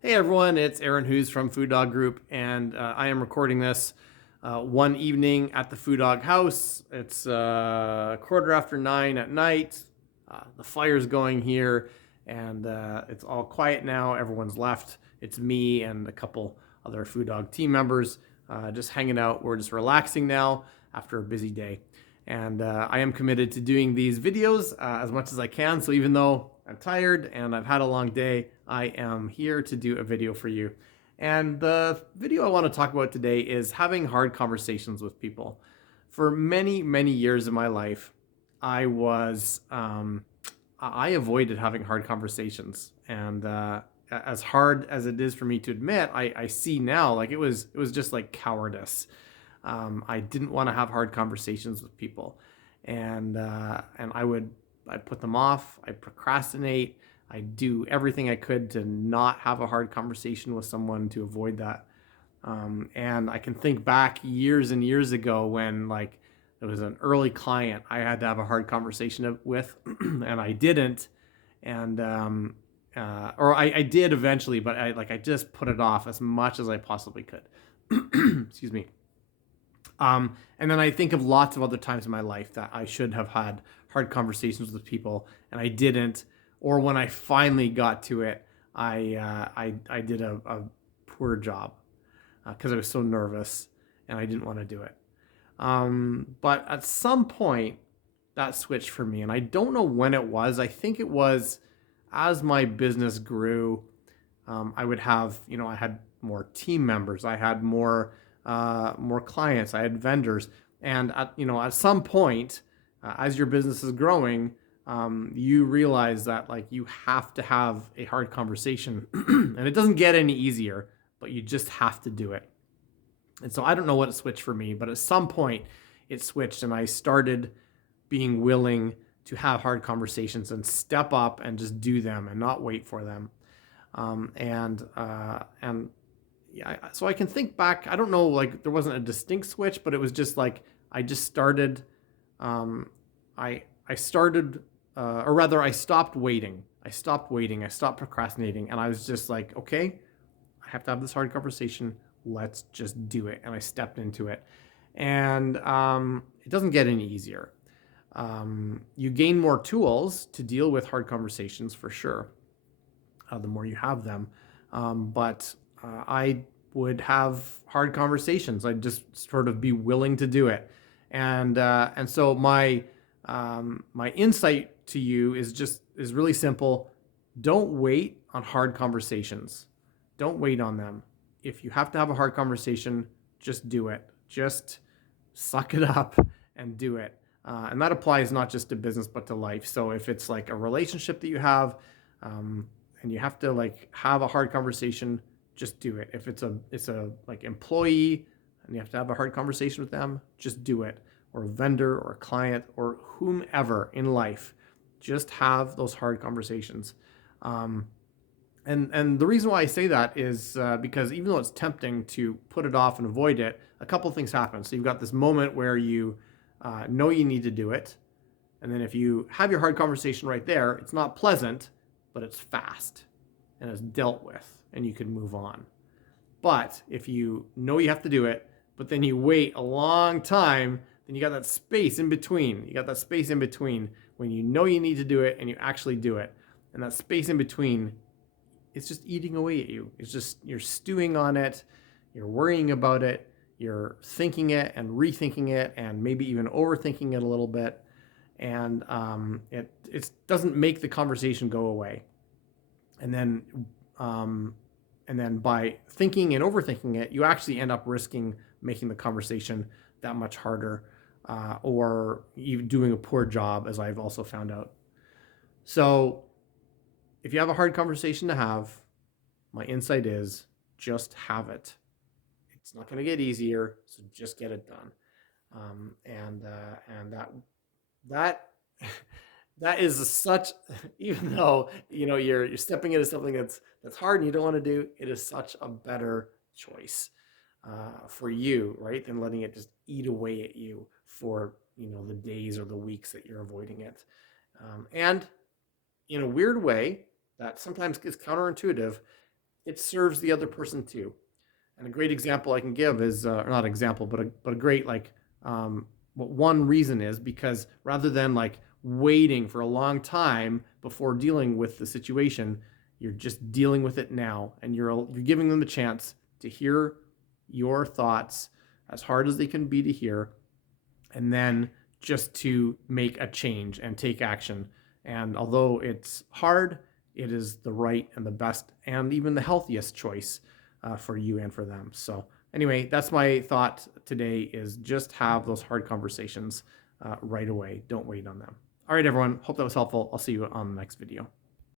Hey everyone, it's Aaron Hughes from FuDog Group, and I am recording this one evening at the FuDog house. It's quarter after 9 at night. The fire's going here, and it's all quiet now. Everyone's left. It's me and a couple other FuDog team members just hanging out. We're just relaxing now after a busy day. And I am committed to doing these videos as much as I can. So even though I'm tired and I've had a long day, I am here to do a video for you. And the video I want to talk about today is having hard conversations with people. For many, many years of my life, I was I avoided having hard conversations, and as hard as it is for me to admit, I see now like it was just like cowardice. I didn't want to have hard conversations with people, and I'd put them off. I'd procrastinate. I'd do everything I could to not have a hard conversation with someone to avoid that. And I can think back years and years ago when like there was an early client I had to have a hard conversation with, and I didn't, and or I did eventually, but I just put it off as much as I possibly could. Excuse me. And then I think of lots of other times in my life that I should have had hard conversations with people and I didn't, or when I finally got to it, I did a poor job because I was so nervous and I didn't want to do it. But at some point, that switched for me, and I don't know when it was. I think it was as my business grew. I would have, I had more team members, I had more clients, I had vendors, and at some point, as your business is growing, you realize that like you have to have a hard conversation, and it doesn't get any easier, but you just have to do it. And so I don't know what it switched for me, but at some point it switched, and I started being willing to have hard conversations and step up and just do them and not wait for them. And yeah, so I can think back. I don't know, like there wasn't a distinct switch, but it was just like I just started. I started, or rather, I stopped waiting. I stopped waiting. I stopped procrastinating, and I was just like, okay, I have to have this hard conversation. Let's just do it. And I stepped into it, and it doesn't get any easier. You gain more tools to deal with hard conversations for sure. The more you have them, but I would have hard conversations. I'd just sort of be willing to do it, and so my insight to you is really simple. Don't wait on hard conversations. Don't wait on them. If you have to have a hard conversation, just do it. Just suck it up and do it. And that applies not just to business but to life. So if it's like a relationship that you have, and you have to like have a hard conversation, just do it. If it's a like employee and you have to have a hard conversation with them, just do it. Or a vendor or a client or whomever in life, just have those hard conversations. And the reason why I say that is because even though it's tempting to put it off and avoid it, a couple things happen. So you've got this moment where you know you need to do it, and then if you have your hard conversation right there, it's not pleasant, but it's fast and it's dealt with, and you can move on. But if you know you have to do it, but then you wait a long time, then you got that space in between. You got that space in between when you know you need to do it and you actually do it. And that space in between, it's just eating away at you. It's just, you're stewing on it, you're worrying about it, you're thinking it and rethinking it and maybe even overthinking it a little bit. And it doesn't make the conversation go away. And then by thinking and overthinking it, you actually end up risking making the conversation that much harder, or even doing a poor job, as I've also found out. So if you have a hard conversation to have, my insight is just have it. It's not going to get easier, so just get it done. And that that is such, even though you're stepping into something that's hard and you don't want to do, it is such a better choice for you, right, than letting it just eat away at you for the days or the weeks that you're avoiding it. And in a weird way that sometimes gets counterintuitive, it serves the other person too. And a great example I can give is, or not example, but a great like, what one reason is because rather than like waiting for a long time before dealing with the situation, you're just dealing with it now, and you're giving them the chance to hear your thoughts as hard as they can be to hear, and then just to make a change and take action. And although it's hard, it is the right and the best and even the healthiest choice for you and for them. So anyway, that's my thought today, is just have those hard conversations right away. Don't wait on them. All right, everyone. Hope that was helpful. I'll see you on the next video.